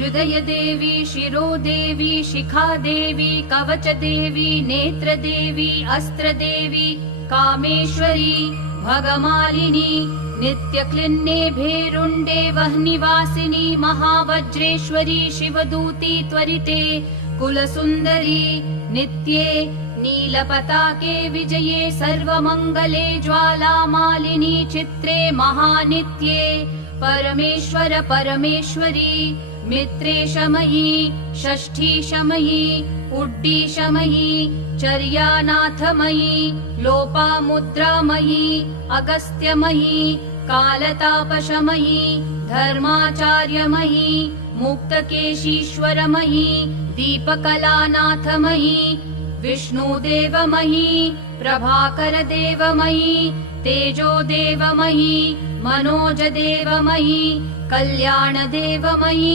हृदय देवी, शिरो देवी, शिखा देवी, कवच देवी, नेत्र देवी, अस्त्र देवी, कामेश्वरी, भगमालिनी, नित्यक्लिन्ने भेरुण्डे वह्निवासिनी, महावज्रेश्वरी, शिवदूती त्वरिते, कुलसुन्दरी, नित्ये नीलपताके विजये, सर्वमङ्गले, ज्वालामालिनी, चित्रे महानित्ये, परमेश्वर परमेश्वरी, मित्रेशमयी, षष्ठीशमयी, उड्डीशमयी, चर्यानाथमयी, लोपामुद्रामयी, अगस्त्यमयी, कालतापशमयी, धर्माचार्यमयी, मुक्तकेशीश्वरमयी, दीपकलानाथमयी, विष्णुदेवमयी, प्रभाकरदेवमयी, तेजोदेवमयी, मनोजदेवमयी, कल्याणदेवमयी।